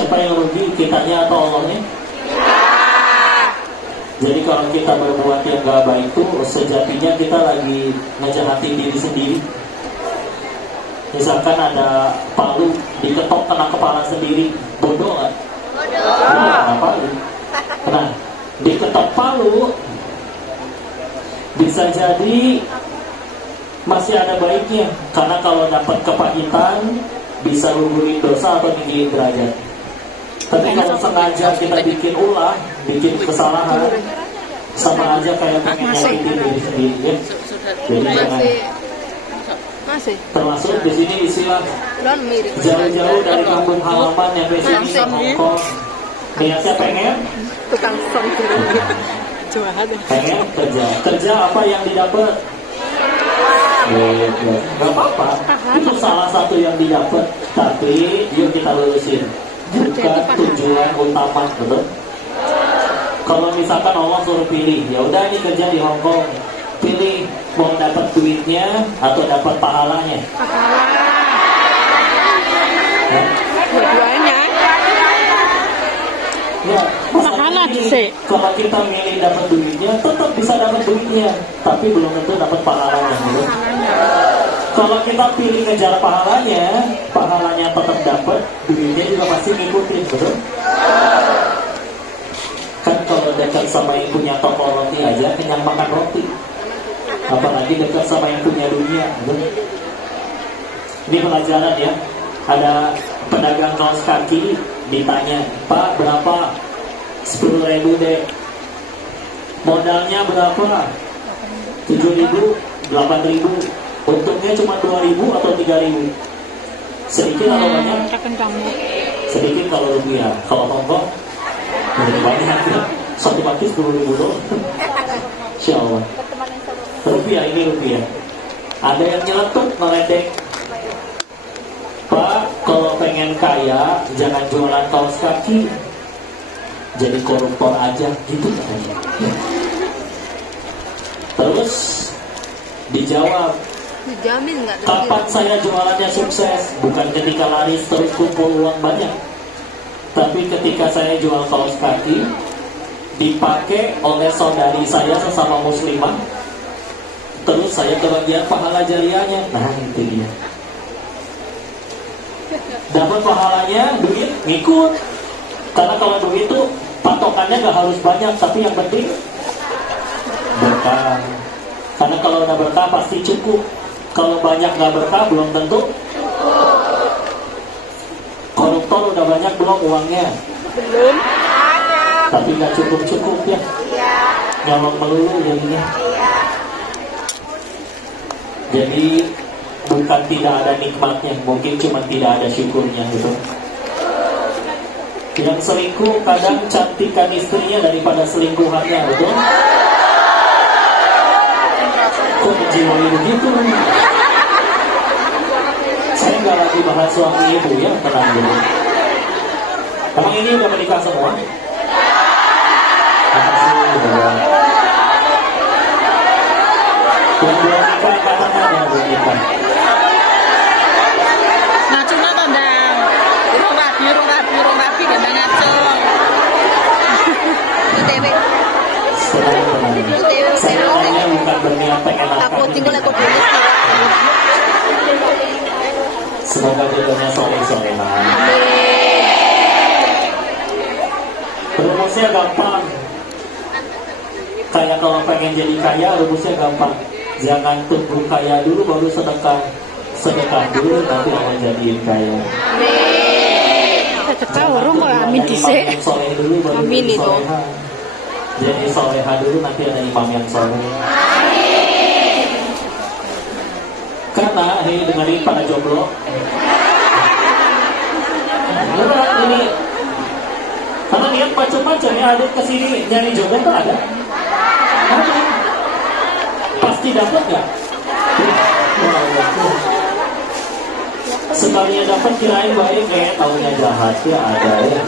Siapa yang rugi, kitanya atau Allahnya? Jadi kalau kita berbuat yang gak baik itu, sejatinya kita lagi ngejahatin diri sendiri. Misalkan ada palu diketok kena kepala sendiri, bodoh gak? Bodoh. Palu. Nah, diketok palu bisa jadi masih ada baiknya, karena kalau dapat kepahitan bisa gugurin dosa atau tinggiin derajat. Tapi kalau sengaja kita bikin ulah, bikin kesalahan, sama aja kayak pengen nyakitin diri sendiri ya. Jadi jangan. Termasuk di sini istilah jauh-jauh dari kampung halaman yang biasanya di Hongkong. Niatnya pengen pengen kerja apa yang didapat? Gak apa-apa, itu salah satu yang didapat. Tapi yuk kita lulusin, bukan tujuan utama, betul? Kalau misalkan Allah suruh pilih, ya udah ini kerja di Hongkong, pilih mau dapat duitnya atau dapat pahalanya? Dua-duanya. Ya, pahala sih. Kalau kita milih dapat duitnya, tetap bisa dapat duitnya, tapi belum tentu dapat pahalanya. Gitu. Kalau kita pilih ngejar pahalanya, pahalanya tetap dapat, duitnya juga pasti ngikutin, betul? Kan kalau dekat sama yang punya toko roti aja kenyang makan roti, apalagi dekat sama yang punya dunia, betul? Ini pelajaran ya. Ada pedagang kaos kaki ditanya, Pak berapa? 10.000 deh. Modalnya berapa? 7.000, 8.000. Untungnya cuma 2.000 atau 3.000. Sedikit atau banyak? Sedikit kalau rupiah. Kalau Hongkong lebih banyak. Satu kaki 10.000 doang. Insya Allah. Rupiah, ini rupiah. Ada yang nyeletuk meledek, Pak, kalau pengen kaya jangan jualan kaos kaki, jadi koruptor aja, gitu katanya. Terus dijawab, kapan saya jualannya sukses? Bukan ketika laris terus kumpul uang banyak, tapi ketika saya jual kaos kaki dipakai oleh saudari saya sesama muslimah, terus saya kebagian pahala jariahnya. Nah itu dia, dapat pahalanya, duit ngikut. Karena kalau duit itu patokannya gak harus banyak, tapi yang penting berkah. Karena kalau udah berkah pasti cukup. Kalau banyak gak berkah belum tentu. Koruptor udah banyak belum uangnya? Belum. Tapi gak cukup-cukup ya. Nyolong melulu jadinya. Jadi bukan tidak ada nikmatnya, mungkin cuma tidak ada syukurnya gitu. Yang selingkuh kadang cantikkan istrinya daripada selingkuhannya, betul? Kok menjiwai begitu? Saya nggak lagi bahas suami ibu ya, tenang dulu. Emang ini udah menikah semua? Makasih, udah. Yang belum nikah katanya ada belum nikah. Saya bukan berniat pengen aku tinggal aku tulis. Semoga jodohnya soleh-solehan. Rumusnya gampang. Kayak kalau pengen jadi kaya, rumusnya gampang. Jangan tunggu kaya dulu baru sedekah. Sedekah dulu nanti akan jadiin kaya. Tahu rumah amin dhisik. Amin itu. Jadi soleha dulu nanti ada imam yang soleh. Karena ini dengerin pada jomblo. Ini karena lihat macam-macam ya, ada kesini nyari jodoh kan ada. Pasti dapat nggak? Sekalinya dapat kirain baik, kayak taunya jahat ya ada ya.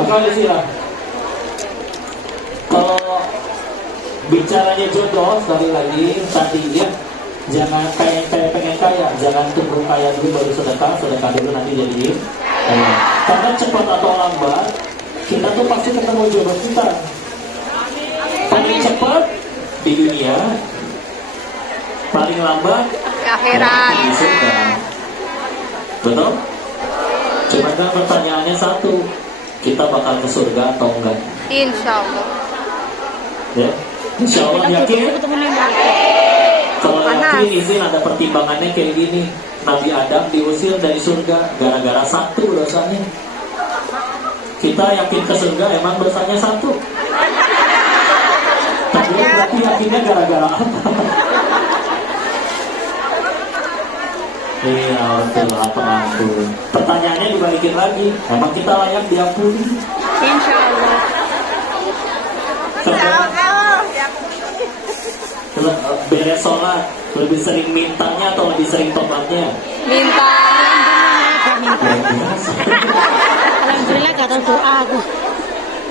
Apa istilah? Kalau bicaranya jodoh, sekali lagi tadi ya, jangan pengen kaya, jangan tunggu kaya dulu baru sedekah, sedekah dulu nanti jadi Karena cepat atau lambat kita tuh pasti ketemu jodoh kita. Paling cepat di dunia, paling lambat Di akhirat. di surga. Betul? Cuma kan pertanyaannya satu, kita bakal ke surga atau enggak? Insya Allah. Ya, insya Allah yakin. Kalau yakin izin ada pertimbangannya kayak gini. Nabi Adam diusir dari surga gara-gara satu dosanya. Kita yakin ke surga emang dosanya satu. Tapi berarti yakinnya gara-gara apa? Iya, betul, apa ampun. Pertanyaannya dibalikin lagi, emang kita layak diampuni? Insya Allah. Beres sholat, lebih sering mintanya atau lebih sering tobatnya? Minta. Alhamdulillah gak tahu doa aku.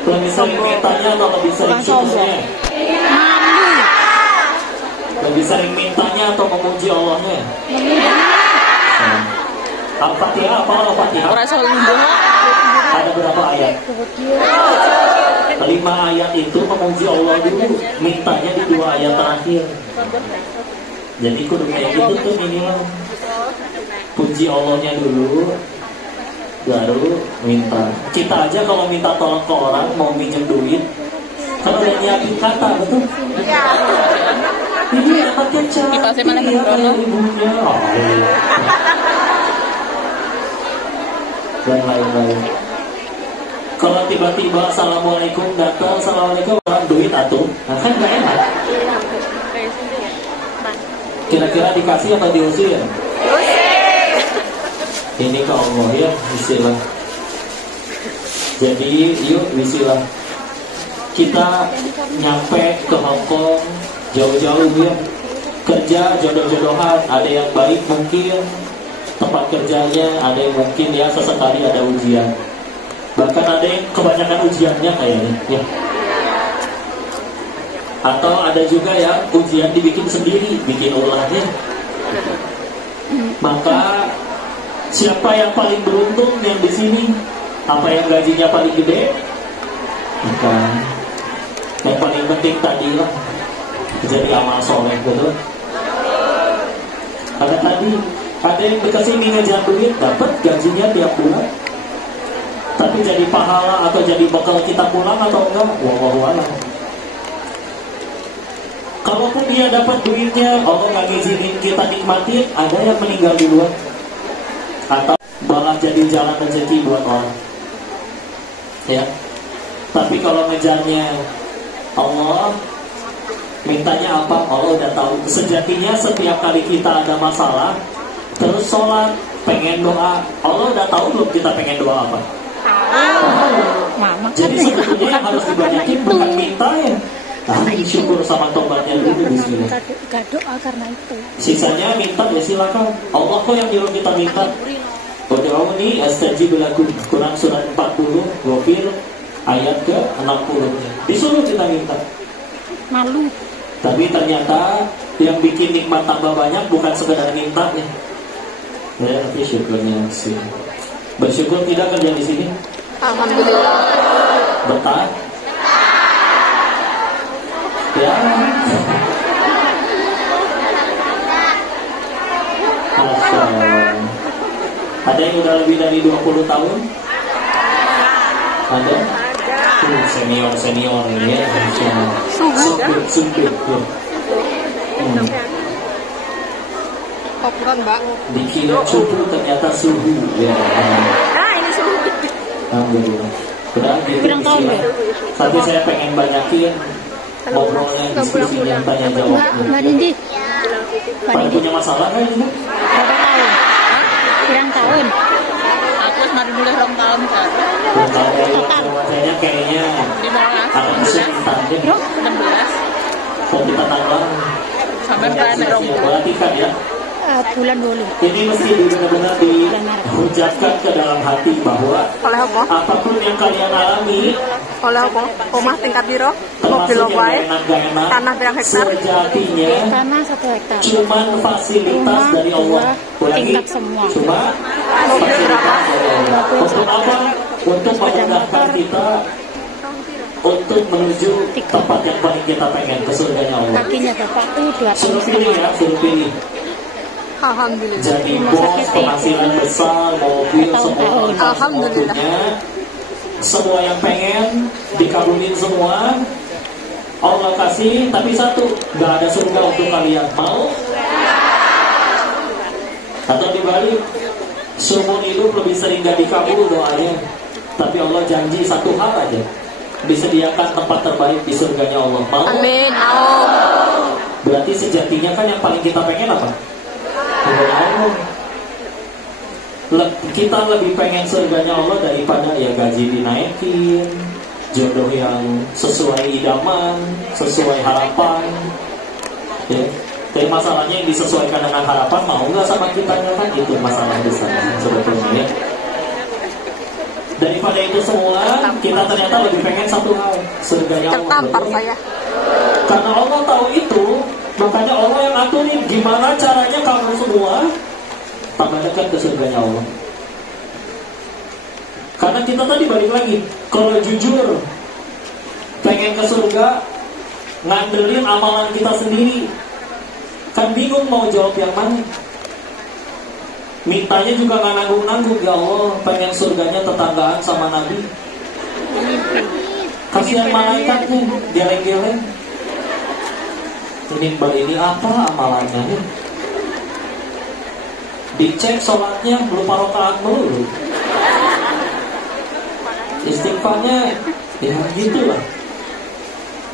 Lebih sering mintanya atau lebih sering syukurnya? Malu. Lebih sering mintanya atau memuji Allahnya? Al-Fatihah apa Al-Fatihah? Ada berapa ayat? 5 ayat itu memuji Allah dulu, mintanya di 2 ayat terakhir. Jadi kudu kayak gitu tuh minimal. Puji Allahnya dulu, baru minta. Kita aja kalau minta tolong ke orang mau minjem duit, kan udah nyiapin kata, betul? Iya. Ini anaknya cantik, ya, ibunya. Oh, iya. Dan lain-lain. Kalau tiba-tiba assalamualaikum datang, assalamualaikum orang duit atuh, nah kan gak enak. Kira-kira dikasih atau diusir? Ini ke Allah ya, bismillah. Jadi yuk bismillah. Kita nyampe ke Hongkong jauh-jauh ya. Kerja jodoh-jodohan, ada yang baik mungkin tempat kerjanya, ada yang mungkin ya sesekali ada ujian. Bahkan ada yang kebanyakan ujiannya kayaknya ya. Atau ada juga ya ujian dibikin sendiri, bikin ulahnya. Maka siapa yang paling beruntung yang di sini? Apa yang gajinya paling gede? Bukan. Yang paling penting tadi lah, jadi amal soleh, betul? Ada yang dikasih ngejar duit, dapat gajinya tiap bulan. Tapi jadi pahala atau jadi bekal kita pulang atau enggak? Wallahu a'lam. Kalaupun dia dapat duitnya, Allah nggak ngizinin kita nikmatin, ada yang meninggal duluan. Atau malah jadi jalan rezeki buat orang. Ya. Tapi kalau ngejarnya Allah, mintanya apa? Allah udah tahu. Sejatinya setiap kali kita ada masalah, terus sholat, pengen doa, Allah udah tahu belum kita pengen doa apa? Mama. Jadi sebetulnya yang harus dibanyakin bukan minta ya. Tapi syukur sama tobatnya dulu bismillah. Gak doa karena itu. Sisanya minta ya silakan. Allah kok yang nyuruh kita minta. Ud'uni astajib lakum. Quran surat 40 Ghafir ayat ke 60. Disuruh kita minta. Malu. Tapi ternyata yang bikin nikmat tambah banyak bukan sekedar minta ya. Ya, tapi syukurnya sih. Bersyukur tidak kerja di sini? Alhamdulillah. Betah? Ya. Masya Allah. Ada yang udah lebih dari 20 tahun? Ada? Senior ini ya. Sumpit. Popcorn, Mbak. Dikira cukup ternyata suhu ya. Ini suhu. Alhamdulillah. Udah gitu. Berapa tahun ya? Tapi saya pengen banyakin ngobrolnya, diskusinya, tanya jawabnya. Mbak Dindi. Pada punya masalah kan ini? Berapa tahun? Berapa tahun? Aku mari mulai 2 tahun kan. Wajahnya kayaknya ada kesulitan deh. 16 Kalau kita tanggal sampai berani berarti kan ya. Bulan dulu. Ini mesti benar-benar dihujatkan ke dalam hati bahwa oleh apa? apapun yang kalian alami, Oleh apa? Omah tingkat biro, mobil termasuk wae, yang enak-enak, tanah berang hektar. sejatinya Tanah 1 hektar. cuman fasilitas Rumah dari Allah. dua, tingkat semua. Cuma fasilitas dari Allah. Untuk apa? Untuk memudahkan kita untuk menuju tempat yang paling kita pengen, ke surganya Allah. Kakinya bapak tuh 2 tahun Suruh pilih ya, suruh pilih. Alhamdulillah. Jadi bos, penghasilan besar, mobil, semua Alhamdulillah. punya. Semua yang pengen dikabulin semua. Allah kasih, tapi satu, nggak ada surga untuk kalian. Mau? Atau dibalik, seumur hidup lebih sering gak dikabul doanya, tapi Allah janji satu hal aja, disediakan tempat terbaik di surganya Allah. Mau? Amin. Berarti sejatinya kan yang paling kita pengen apa? Surganya Allah. Kita lebih pengen surganya Allah daripada ya gaji dinaikin, jodoh yang sesuai idaman, sesuai harapan. Ya. Tapi masalahnya yang disesuaikan dengan harapan mau nggak sama kitanya, kan itu masalah besar sebetulnya ya. Daripada itu semua, kita ternyata lebih pengen satu hal, surganya Allah. Tertampar saya. Karena Allah tahu itu, makanya Allah yang aturin gimana caranya kamu semua tambah dekat ke surganya Allah. Karena kita tadi balik lagi, kalau jujur pengen ke surga, ngandelin amalan kita sendiri, kan bingung mau jawab yang mana. Mintanya juga nggak nanggung-nanggung, ya Allah pengen surganya tetanggaan sama Nabi. Kasihan malaikatnya, geleng-geleng. Ini apa amalannya? Dicek sholatnya lupa rakaat melulu, istighfarnya ya gitulah,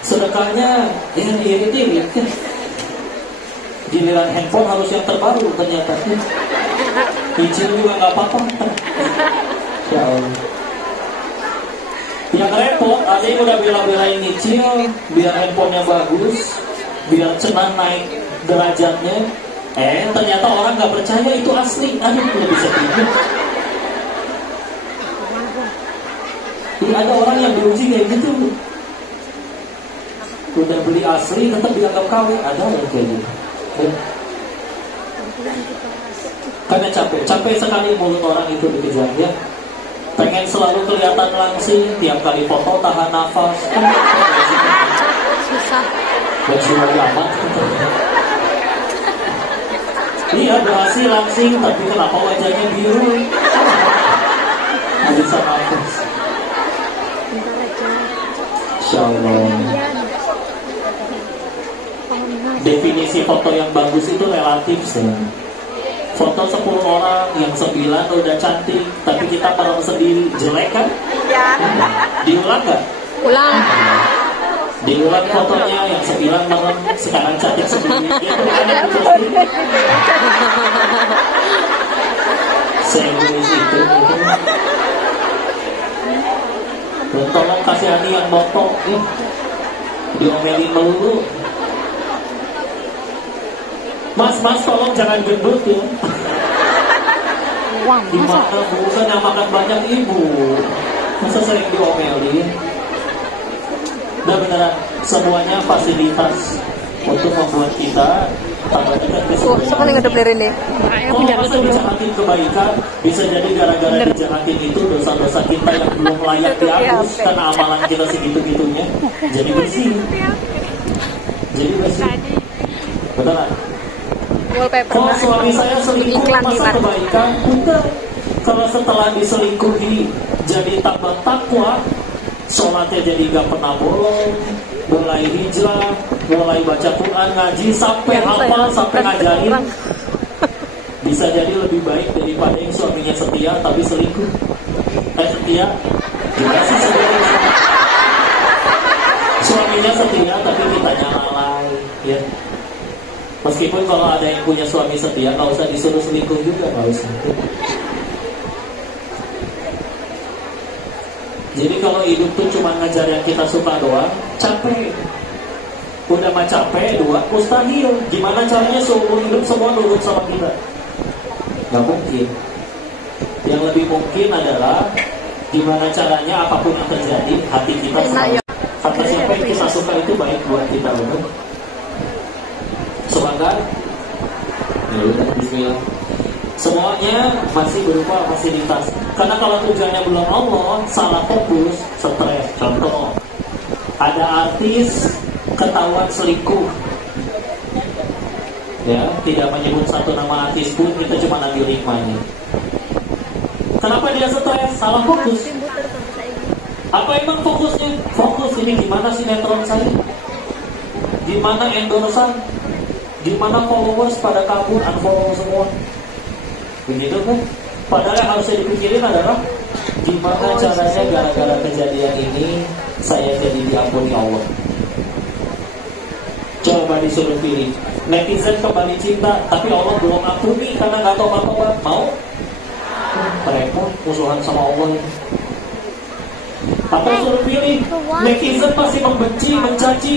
sedekahnya ya irit-irit kan. Giliran handphone harus yang terbaru ternyata. Nyicil juga nggak apa-apa. Ya Allah. Yang repot, ada yang udah bela-belain nyicil biar handphonenya bagus, biar cenah naik derajatnya. Ternyata orang nggak percaya itu asli. Aduh, nggak bisa tidur. Ini ada orang yang beruji kayak gitu. Udah beli asli tetap dianggap KW. Ada yang kayak gitu. Karena capek sekali mulut orang itu dikejar ya. Pengen selalu kelihatan langsing, tiap kali foto tahan nafas. Susah. Dan suara amat. Iya berhasil langsing, tapi kenapa wajahnya biru? Nggak bisa nafas. Insya Allah. Definisi foto yang bagus itu relatif sih. Foto 10 orang, yang 9 udah cantik, tapi kita kalau sendiri jelek kan? Iya. Diulang nggak? Ulang. Diulang fotonya yang 9 malam, sekarang cantik sendiri. Itu kan yang pasti. Seegois itu. Dan tolong kasihani yang botok, diomelin melulu. Mas, tolong jangan gendut ya. Gimana bu, kan yang makan banyak ibu. Masa sering diomelin. Dan beneran, semuanya fasilitas untuk membuat kita tambah dekat ke surga. Siapa yang ngedep ini? Oh, masa dijahatin kebaikan, bisa jadi gara-gara dijahatin itu dosa-dosa kita yang belum layak dihapus karena amalan kita segitu-gitunya. Jadi bersih. Beneran. Kalau suami saya selingkuh masa kebaikan, bukan. Kalau setelah diselingkuhi jadi tambah takwa, sholatnya jadi gak pernah bolong, mulai hijrah, mulai baca Quran, ngaji, sampai hafal, sampai ngajarin. Bisa jadi lebih baik daripada yang suaminya setia tapi selingkuh. Setia, dikasih setia. Suaminya setia tapi kitanya lalai, ya. Meskipun kalau ada yang punya suami setia, nggak usah disuruh selingkuh juga, nggak usah. Jadi kalau hidup tuh cuma ngejar yang kita suka doang, capek. Udah mah capek, dua, mustahil. Gimana caranya seumur hidup semua nurut sama kita? Nggak mungkin. Yang lebih mungkin adalah gimana caranya apapun yang terjadi, hati kita selalu. Kata siapa yang kita suka itu baik buat kita, betul? Semangat. Ya udah, bismillah. Semuanya masih berupa fasilitas. Karena kalau tujuannya belum Allah, salah fokus, stres. Contoh, ada artis ketahuan selingkuh, ya, tidak menyebut satu nama artis pun, kita cuma ambil hikmahnya. Kenapa dia stres? Salah fokus. Apa emang fokusnya? Fokus ini gimana sinetron saya? Gimana endorsan? Gimana followers pada kabur, unfollow semua? Begitu kan? Padahal yang harusnya dipikirin adalah gimana caranya gara-gara kejadian ini saya jadi diampuni Allah. Coba disuruh pilih, netizen kembali cinta tapi Allah belum ampuni karena nggak tobat-tobat, mau? Mereka musuhan sama Allah ini. Atau suruh pilih, netizen masih membenci, mencaci